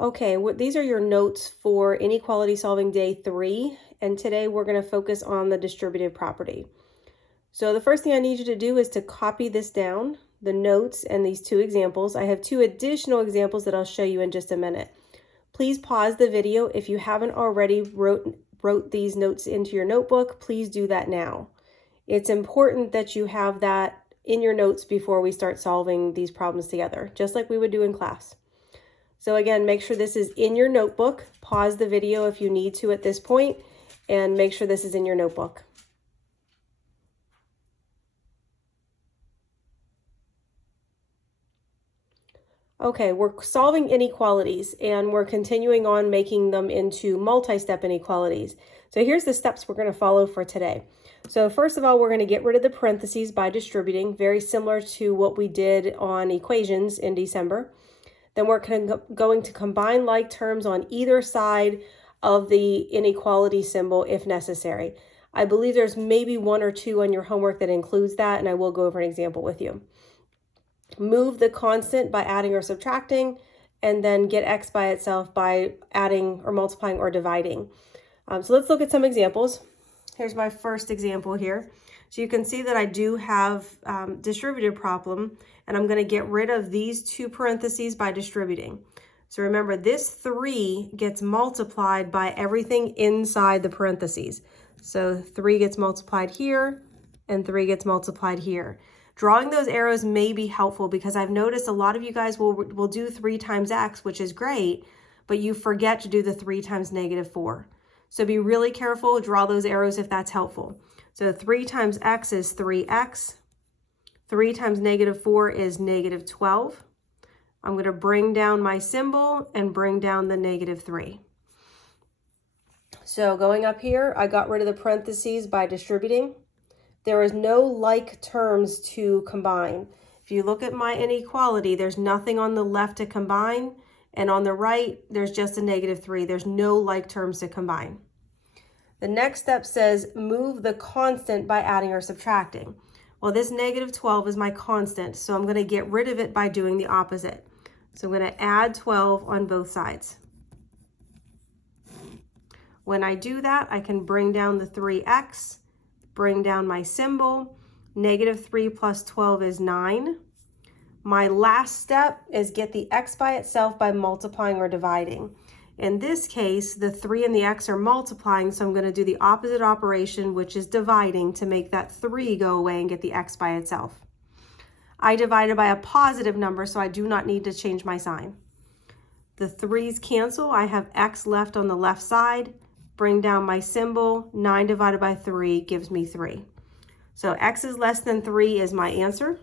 Okay, these are your notes for inequality solving day 3, and today we're going to focus on the distributive property. So the first thing I need you to do is to copy this down, the notes and these 2 examples. I have 2 additional examples that I'll show you in just a minute. Please pause the video. If you haven't already wrote these notes into your notebook, please do that now. It's important that you have that in your notes before we start solving these problems together, just like we would do in class. So again, make sure this is in your notebook. Pause the video if you need to at this point, and make sure this is in your notebook. Okay, we're solving inequalities, and we're continuing on making them into multi-step inequalities. So here's the steps we're going to follow for today. So first of all, we're going to get rid of the parentheses by distributing, very similar to what we did on equations in December. Then we're going to combine like terms on either side of the inequality symbol if necessary. I believe there's maybe 1 or 2 on your homework that includes that, and I will go over an example with you. Move the constant by adding or subtracting, and then get x by itself by adding or multiplying or dividing. So let's look at some examples. Here's my first example here. So you can see that I do have distributive problem, and I'm going to get rid of these 2 parentheses by distributing. So remember, this 3 gets multiplied by everything inside the parentheses. So 3 gets multiplied here, and 3 gets multiplied here. Drawing those arrows may be helpful because I've noticed a lot of you guys will do 3 times x, which is great, but you forget to do the 3 times -4. So be really careful, draw those arrows if that's helpful. So 3 times x is 3x. 3 times -4 is -12. I'm going to bring down my symbol and bring down the -3. So going up here, I got rid of the parentheses by distributing. There is no like terms to combine. If you look at my inequality, there's nothing on the left to combine, and on the right, there's just a -3. There's no like terms to combine. The next step says move the constant by adding or subtracting. Well, this -12 is my constant, so I'm going to get rid of it by doing the opposite. So I'm going to add 12 on both sides. When I do that, I can bring down the 3x, bring down my symbol. -3 plus 12 is 9. My last step is get the x by itself by multiplying or dividing. In this case, the 3 and the x are multiplying, so I'm going to do the opposite operation, which is dividing, to make that 3 go away and get the x by itself. I divided by a positive number, so I do not need to change my sign. The 3's cancel. I have x left on the left side. Bring down my symbol. 9 divided by 3 gives me 3. So x is less than 3 is my answer.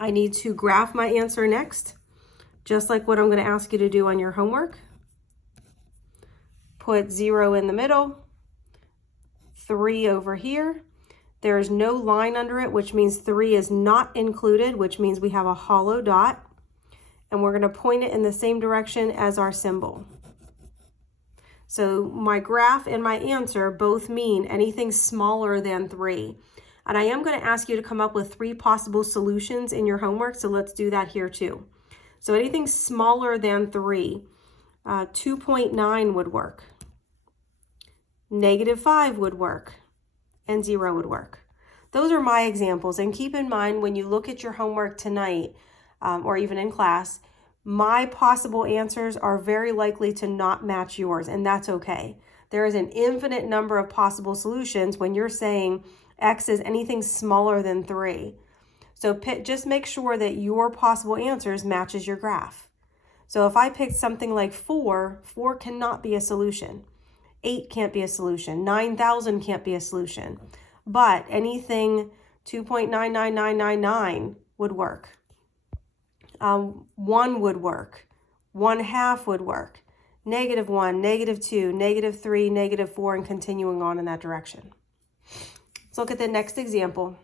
I need to graph my answer next, just like what I'm going to ask you to do on your homework. Put 0 in the middle, 3 over here. There's no line under it, which means 3 is not included, which means we have a hollow dot. And we're going to point it in the same direction as our symbol. So my graph and my answer both mean anything smaller than 3. And I am going to ask you to come up with 3 possible solutions in your homework, so let's do that here too. So anything smaller than 3, 2.9 would work. -5 would work, and 0 would work. Those are my examples, and keep in mind when you look at your homework tonight, or even in class, my possible answers are very likely to not match yours, and that's okay. There is an infinite number of possible solutions when you're saying x is anything smaller than 3. So just make sure that your possible answers matches your graph. So if I picked something like 4, 4 cannot be a solution. 8 can't be a solution. 9,000 can't be a solution. But anything 2.99999 would work. 1 would work. 1/2 would work. -1, -2, -3, -4, and continuing on in that direction. Let's look at the next example.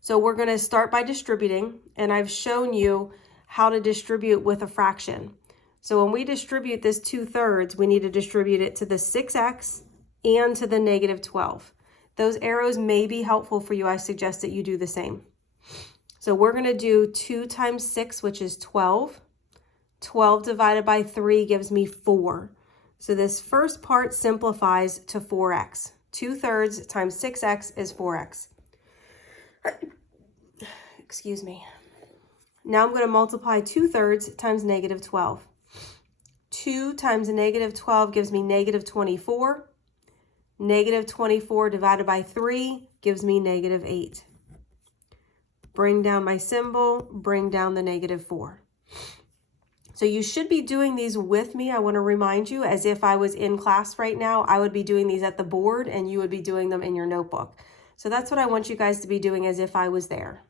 So we're going to start by distributing, and I've shown you how to distribute with a fraction. So when we distribute this 2/3, we need to distribute it to the 6x and to the -12. Those arrows may be helpful for you. I suggest that you do the same. So we're going to do 2 times 6, which is 12. 12 divided by 3 gives me 4. So this first part simplifies to 4x. 2/3 times 6x is 4x. Excuse me. Now I'm going to multiply 2/3 times negative 12. 2 times negative 12 gives me negative 24. Negative 24 divided by 3 gives me negative 8. Bring down my symbol, bring down the negative 4. So you should be doing these with me. I want to remind you, as if I was in class right now, I would be doing these at the board and you would be doing them in your notebook. So that's what I want you guys to be doing as if I was there.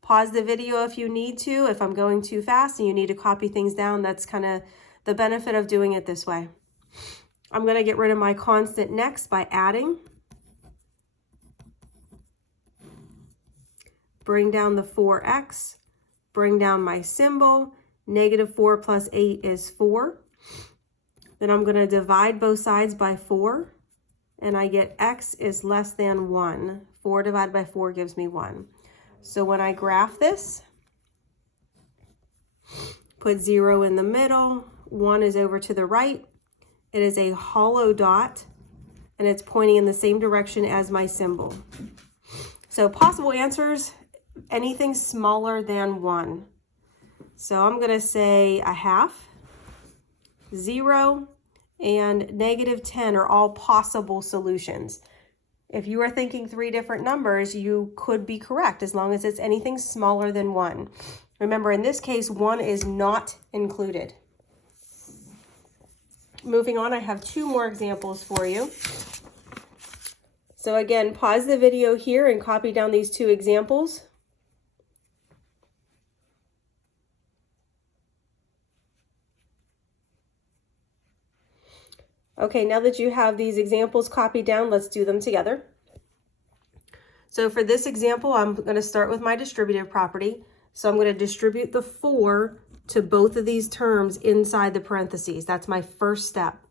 Pause the video if you need to. If I'm going too fast and you need to copy things down, that's kind of the benefit of doing it this way. I'm going to get rid of my constant next by adding. Bring down the 4x. Bring down my symbol. Negative 4 plus 8 is 4. Then I'm going to divide both sides by 4. And I get x is less than 1. 4 divided by 4 gives me 1. So when I graph this, put 0 in the middle. 1 is over to the right. It is a hollow dot, and it's pointing in the same direction as my symbol. So possible answers, anything smaller than 1. So I'm going to say a half, 0, and negative 10 are all possible solutions. If you are thinking 3 different numbers, you could be correct as long as it's anything smaller than 1. Remember, in this case, 1 is not included. Moving on, I have 2 more examples for you. So again, pause the video here and copy down these 2 examples. Okay, now that you have these examples copied down, let's do them together. So for this example, I'm going to start with my distributive property. So I'm going to distribute the 4 to both of these terms inside the parentheses. That's my first step.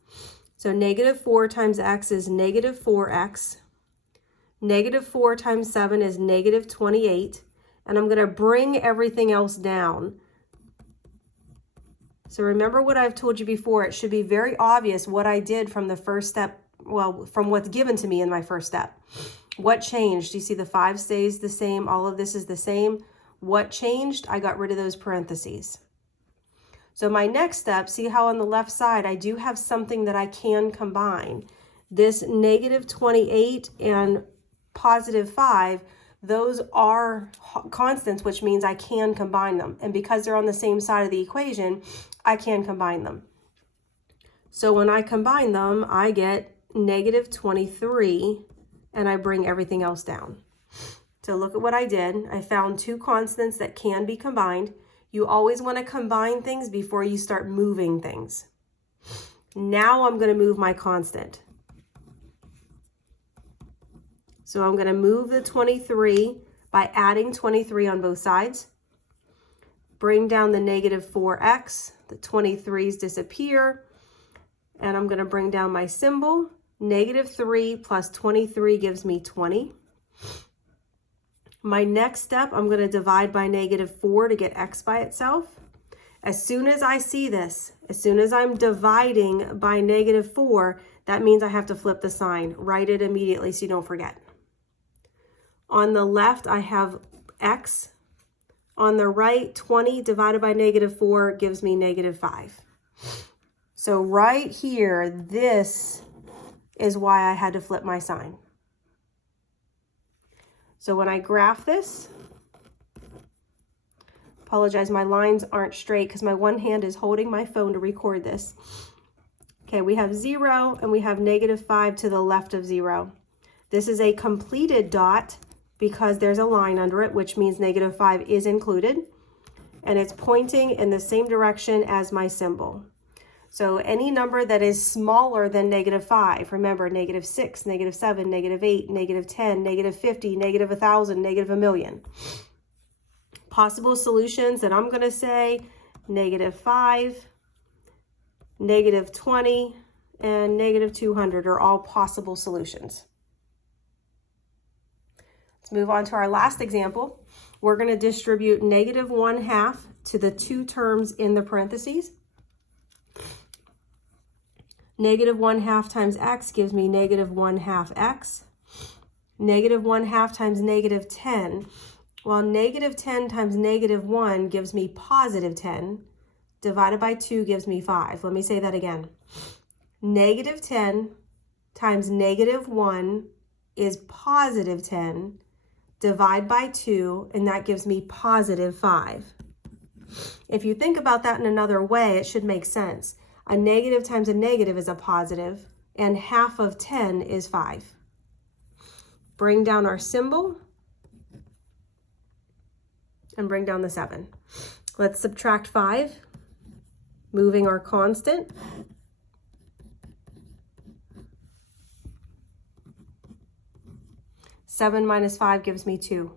So negative 4 times x is negative 4x. Negative 4 times 7 is negative 28. And I'm going to bring everything else down. So remember what I've told you before, it should be very obvious what I did from the first step, well, from what's given to me in my first step. What changed? You see the 5 stays the same, all of this is the same. What changed? I got rid of those parentheses. So my next step, see how on the left side I do have something that I can combine. This negative 28 and positive 5, those are constants, which means I can combine them. And because they're on the same side of the equation, I can combine them. So when I combine them, I get negative 23, and I bring everything else down. So look at what I did. I found 2 constants that can be combined. You always want to combine things before you start moving things. Now I'm going to move my constant. So I'm going to move the 23 by adding 23 on both sides. Bring down the negative 4x. The 23's disappear. And I'm going to bring down my symbol. Negative 3 plus 23 gives me 20. My next step, I'm going to divide by negative 4 to get x by itself. As soon as I see this, as soon as I'm dividing by negative 4, that means I have to flip the sign. Write it immediately so you don't forget. On the left, I have x. On the right, 20 divided by negative 4 gives me negative 5. So right here, this is why I had to flip my sign. So when I graph this, apologize, my lines aren't straight because my one hand is holding my phone to record this. Okay, we have 0 and we have negative 5 to the left of 0. This is a completed dot because there's a line under it, which means negative 5 is included. And it's pointing in the same direction as my symbol. So any number that is smaller than negative 5, remember negative 6, negative 7, negative 8, negative 10, negative 50, negative 1,000, negative 1,000,000. Possible solutions that I'm going to say, negative 5, negative 20, and negative 200 are all possible solutions. Let's move on to our last example. we're going to distribute negative 1/2 to the two terms in the parentheses. Negative 1/2 times x gives me negative 1/2 x. Negative 1/2 times negative 10. Well, negative 10 times negative 1 gives me positive 10. Divided by 2 gives me 5. Let me say that again. Negative 10 times negative 1 is positive 10. Divide by 2, and that gives me positive 5. If you think about that in another way, it should make sense. A negative times a negative is a positive, and half of 10 is 5. Bring down our symbol, and bring down the 7. Let's subtract 5, moving our constant. Seven minus 5 gives me 2.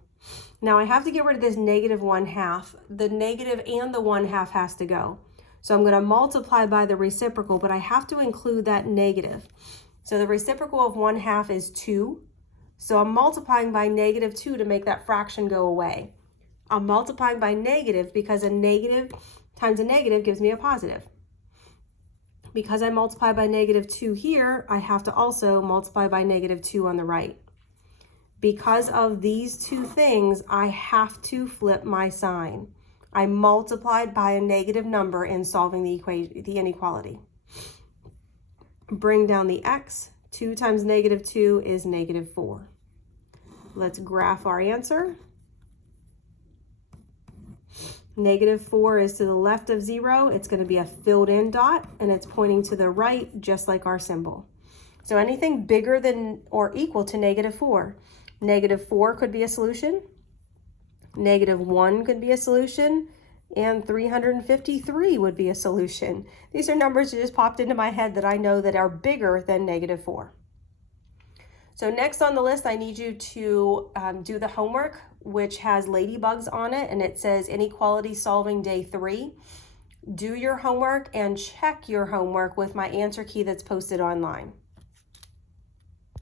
Now I have to get rid of this negative 1/2. The negative and the 1/2 has to go. So I'm going to multiply by the reciprocal, but I have to include that negative. So the reciprocal of 1/2 is 2. So I'm multiplying by negative 2 to make that fraction go away. I'm multiplying by negative because a negative times a negative gives me a positive. Because I multiply by negative 2 here, I have to also multiply by negative 2 on the right. Because of these two things, I have to flip my sign. I multiplied by a negative number in solving the inequality. Bring down the x. 2 times negative 2 is negative 4. Let's graph our answer. Negative 4 is to the left of 0. It's going to be a filled in dot, and it's pointing to the right, just like our symbol. So anything bigger than or equal to negative 4. Negative 4 could be a solution. Negative 1 could be a solution. And 353 would be a solution. These are numbers that just popped into my head that I know that are bigger than negative 4. So next on the list, I need you to do the homework, which has ladybugs on it, and it says Inequality Solving Day 3. Do your homework and check your homework with my answer key that's posted online.